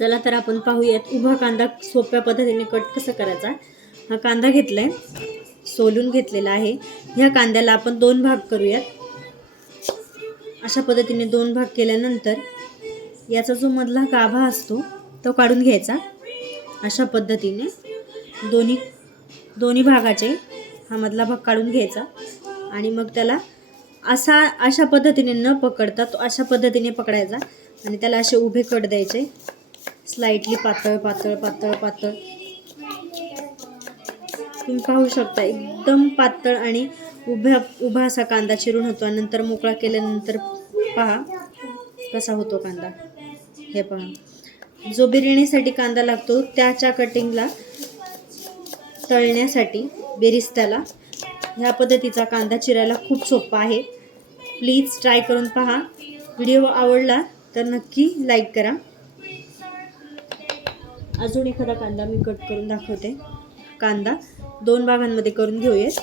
चला तर आपण पाहूयात उभा कांदा सोप्या पद्धतीने कट कसं करायचा. हा कांदा घेतलाय. सोलून घेतलेला आहे. ह्या कांद्याला आपण दोन भाग करूयात. अशा पद्धतीने दोन भाग केल्यानंतर याचा जो मधला गाभा असतो तो काढून घ्यायचा. अशा पद्धतीने दोन्ही दोन्ही भागाचे हा मधला भाग काढून घ्यायचा. आणि मग त्याला असा अशा पद्धतीने न पकडता तो अशा पद्धतीने पकडायचा. आणि त्याला असे उभे कट द्यायचे. स्लाइटली पातळ पातळ पातळ पातळ. तुम्ही पाहू शकता एकदम पातळ आणि उभ्या उभा असा कांदा चिरून होतो आणि नंतर मोकळा केल्यानंतर पहा कसा होतो कांदा. हे पहा. जो बिर्याणीसाठी कांदा लागतो त्याच्या कटिंगला तळण्यासाठी बेरिस्त्याला ह्या पद्धतीचा कांदा चिरायला खूप सोपा आहे. प्लीज ट्राय करून पहा. व्हिडिओ आवडला तर नक्की लाईक करा. अजून एखादा कांदा मी कट करून दाखवते. कांदा दोन भागांमध्ये करून घेऊयात.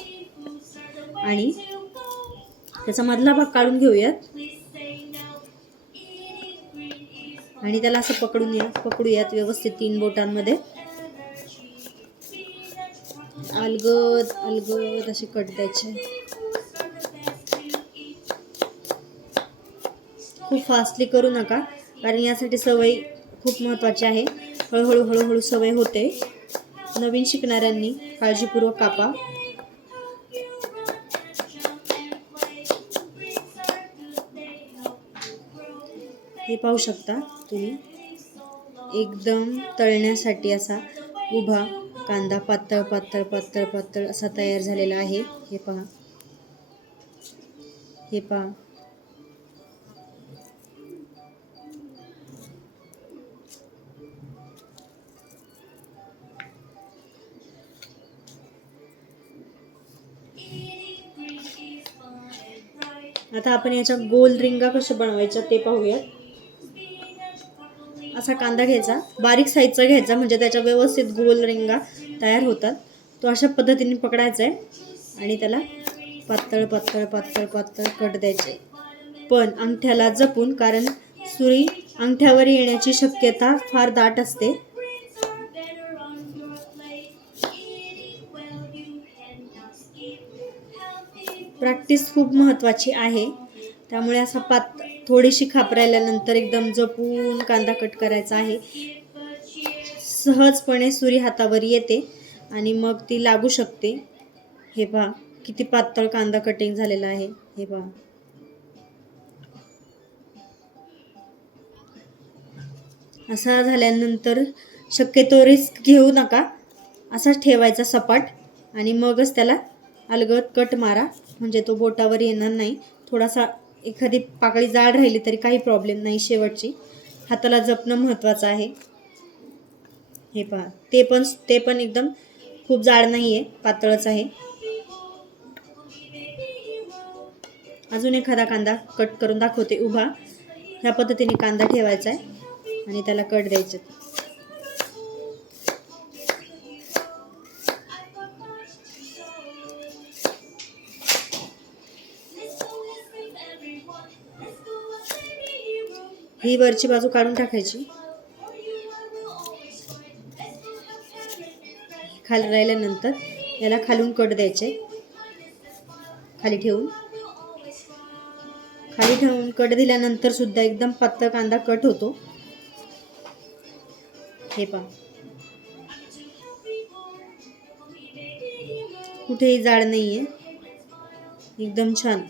आणि त्याचा मधला भाग काढून घेऊयात. आणि त्याला असं पकडून या पकडूयात व्यवस्थित तीन बोटांमध्ये. अलगद अलगद असे कट द्यायचे. खूप फास्टली करू नका कारण यासाठी सवय खूप महत्त्वाची आहे. हळूहळू हळूहळू सवय होते. नवीन शिकणाऱ्यांनी काळजीपूर्वक कापा. हे पाहू शकता तुम्ही. एकदम तळण्यासाठी असा उभा कांदा पातळ पातळ पातळ पातळ असा तयार झालेला आहे. हे पहा. हे पहा. आता आपण याच्या गोल रिंगा कशा बनवायच्या ते पाहूयात. असा कांदा घ्यायचा बारीक साईजचा घ्यायचा म्हणजे त्याच्या व्यवस्थित गोल रिंगा तयार होतात. तो अशा पद्धतीने पकडायचा आहे आणि त्याला पातळ पातळ पातळ पातळ कट द्यायचे. पण अंगठ्याला जपून कारण सुरी अंगठ्यावर येण्याची शक्यता फार दाट असते. प्रॅक्टिस खूप महत्त्वाची आहे. त्यामुळे असा पात थोडीशी खापरायल्यानंतर एकदम जपून कांदा कट करायचा आहे. सहजपणे सुरी हातावर येते आणि मग ती लागू शकते. हे पहा किती पातळ कांदा कटिंग झालेला आहे. हे पहा. असा झाल्यानंतर शक्यतो रिस्क घेऊ नका. असाच ठेवायचा सपाट आणि मगच त्याला अलगद कट मारा. म्हणजे तो बोटावर येणार नाही. थोडासा एखादी पाकळी जाड राहिली तरी काही प्रॉब्लेम नाही शेवटची. हाताला जपणं महत्त्वाचं आहे. हे पहा. ते पण ते पण एकदम खूप जाड नाही आहे पातळच आहे. अजून एखादा कांदा कट करून दाखवते. उभा. ह्या पद्धतीने कांदा ठेवायचा आहे. आणि त्याला कट द्यायचे. ही वरची बाजू काढून टाकायची. खाली राहिल्यानंतर याला खालून कट द्यायचे. खाली ठेवून. खाली ठेवून कट दिल्यानंतर सुद्धा एकदम पातळ कांदा कट होतो. हे पहा. कुठेही जाड नाही आहे एकदम छान.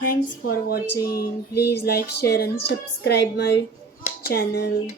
Thanks for watching. Please like, share and subscribe my channel.